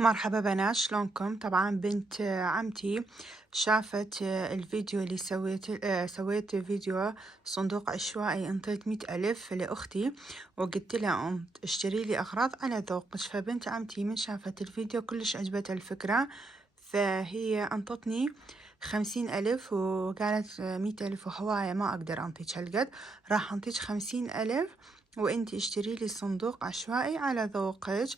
مرحبا بنات، شلونكم؟ طبعا بنت عمتي شافت الفيديو اللي سويت فيديو صندوق عشوائي. انطيت 100,000 لأختي وقلت لها اشتري لي أغراض على ذوقك. فبنت عمتي من شافت الفيديو كلش عجبتها الفكرة، فهي انطتني 50,000 وقالت 100,000 وهواية ما أقدر أنطيك هالقد، راح أنطيك 50,000 وانتي اشتري لي صندوق عشوائي على ذوقك.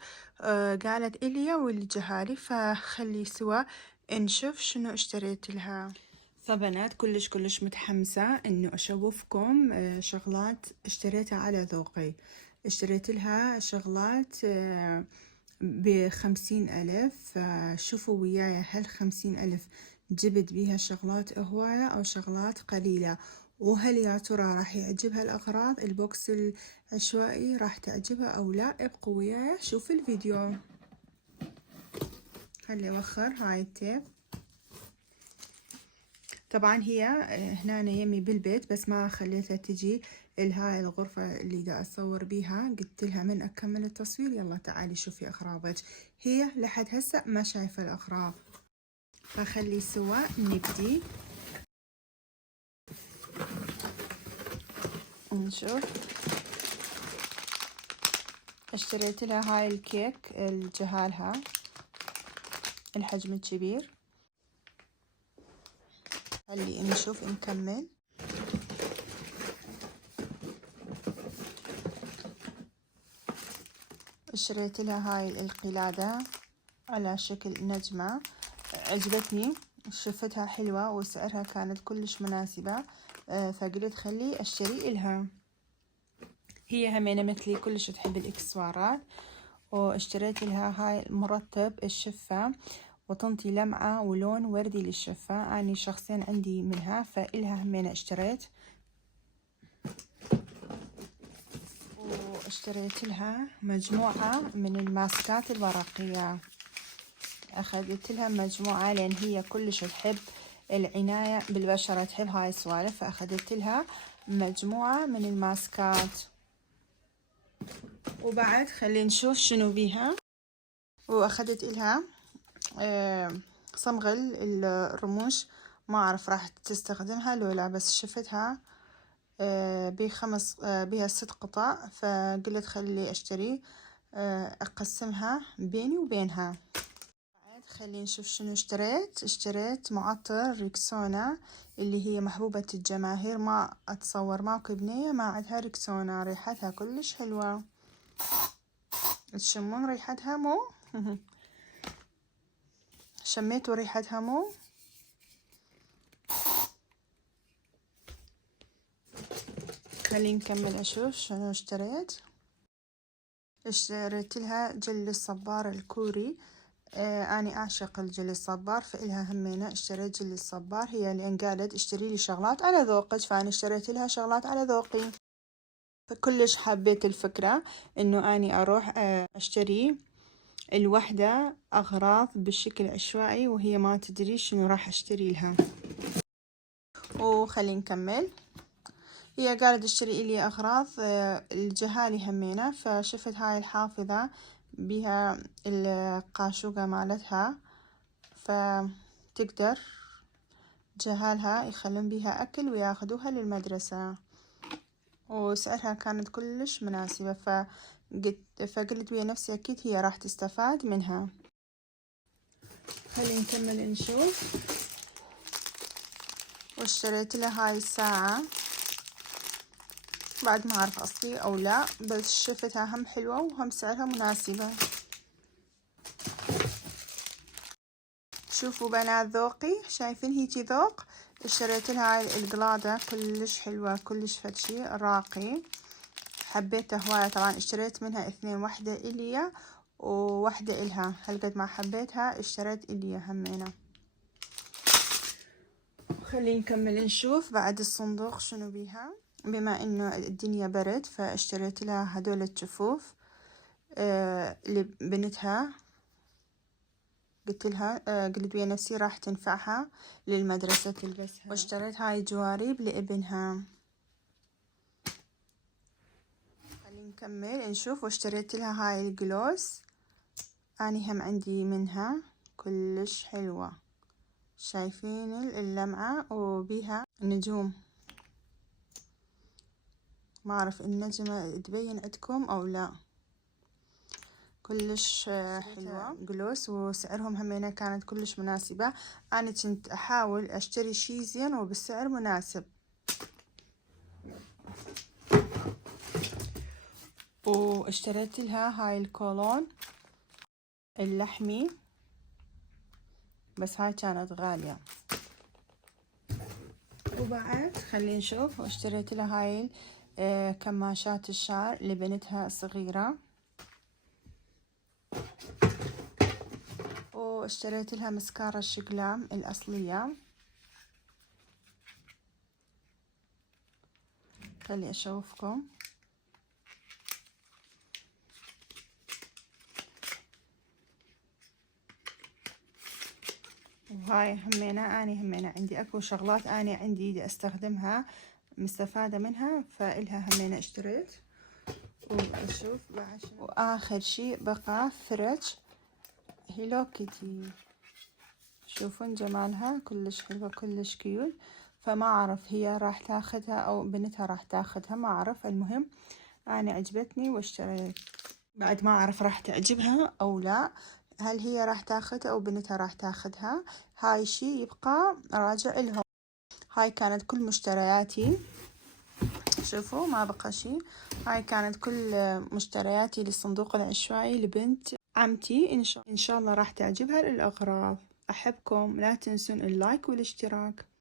قالت إلي والجهالي، فخلي سوا نشوف شنو اشتريت لها. فبنات كلش متحمسة انه اشوفكم شغلات اشتريتها على ذوقي. اشتريت لها شغلات ب50,000، فشوفوا وياي هل 50,000 جبت بيها شغلات هواية أو شغلات قليلة، وهل يا ترى راح يعجبها الأغراض البوكس العشوائي، راح تعجبها أو لا؟ ابقوا وياي شوف الفيديو. خلي أوخر هاي التيب. طبعا هي هنا يمي بالبيت بس ما خليتها تجي لهاي الغرفة اللي دا أصور بيها. قلت لها من أكمل التصوير يلا تعالي شوفي أغراضك. هي لحد هسه ما شايفة الأغراض، فخلي سوا نبدي نشوف. اشتريت لها هاي الكيك الجهالها الحجم الكبير. خلي نشوف نكمل. اشتريت لها هاي القلادة على شكل نجمة، عجبتني، شفتها حلوة وسعرها كانت كلش مناسبة، فقلت خلي اشتري لها. هي همينة مثلي كلش تحب الاكسسوارات، واشتريت لها هاي مرطب الشفة وتنطي لمعة ولون وردي للشفة. اني شخصين عندي منها فإلها همينة اشتريت. واشتريت لها مجموعة من الماسكات الورقية، اخذت لها مجموعة لان هي كلش تحب العناية بالبشرة، تحب هاي السوالف، فاخذت لها مجموعة من الماسكات. وبعد خلينا نشوف شنو بيها. واخذت لها صمغ الرموش، ما اعرف راح تستخدمها لو لا، بس شفتها بيها 6 قطع، فقلت خلي اشتري اقسمها بيني وبينها. خلينا نشوف شنو اشتريت معطر ريكسونا اللي هي محبوبة الجماهير. ما اتصور ماكو بنية ما عندها ريكسونا، ريحتها كلش حلوة، تشمون ريحتها مو؟ شميتوا ريحتها مو؟ خلينا نكمل اشوف شنو اشتريت لها جل الصبار الكوري. أنا أعشق الجل الصبار، فإلها همينة اشتريت جل الصبار. هي لأن قالت اشتري لي شغلات على ذوقك، فأنا اشتريت لها شغلات على ذوقي. فكلش حبيت الفكرة إنه أني أروح أشتري الوحدة أغراض بالشكل عشوائي وهي ما تدري شنو راح أشتري لها. وخلي نكمل. هي قالت اشتري لي أغراض الجهالي همينة، فشفت هاي الحافظة بها القاشوقة مالتها، فتقدر جهالها يخلون بيها أكل وياخدوها للمدرسة، وسعرها كانت كلش مناسبة. فقلت ويا نفسي أكيد هي راح تستفاد منها. خلي نكمل نشوف. واشتريت لها هاي الساعة، بعد ما أعرف أصلي أو لا، بس شفتها هم حلوة وهم سعرها مناسبة. شوفوا بنات ذوقي، شايفين هيجي ذوق. اشتريت لها هاي القلادة كلش حلوة، كلش فتشي راقي، حبيتها هواية. طبعا اشتريت منها 2، واحدة إليا وواحدة إلها. هالقد ما حبيتها اشتريت إليا همينة. خلينا نكمل نشوف بعد الصندوق شنو بيها. بما انه الدنيا برد فاشتريت لها هدول الجفوف لبنتها. قلت ويا نفسي راح تنفعها للمدرسة تلبسها. واشتريت هاي جوارب لابنها. خلينا نكمل نشوف. واشتريت لها هاي الجلوس أني هم عندي منها كلش حلوة، شايفين اللمعة وبيها نجوم، ما أعرف النجمة تبين عندكم أو لا. كلش حلوة جلوس، وسعرهم همينة كانت كلش مناسبة. أنا كنت أحاول أشتري شي زين وبالسعر مناسب. واشتريت لها هاي الكولون اللحمي، بس هاي كانت غالية. وبعد خلينا نشوف، واشتريت لها هاي كماشات الشعر لبنتها الصغيرة، واشتريت لها مسكارة الشقلام الأصلية. خلي أشوفكم. وهاي همينة أني همينة عندي أكو شغلات أنا عندي دي أستخدمها مستفادة منها، فإلها همينة اشتريت. وأشوف بعد. وآخر شي بقى فرش هيلو كيتي، شوفون جمالها كلش حلوة كلش كيوت. فما أعرف هي راح تاخدها أو بنتها راح تاخدها، ما أعرف. المهم أنا عجبتني واشتريت. بعد ما أعرف راح تعجبها أو لا، هل هي راح تاخدها أو بنتها راح تاخدها، هاي شي يبقى راجع لهم. هاي كانت كل مشترياتي، شوفوا ما بقى شي. هاي كانت كل مشترياتي للصندوق العشوائي لبنت عمتي. إن شاء الله راح تعجبها الأغراض. أحبكم، لا تنسون اللايك والاشتراك.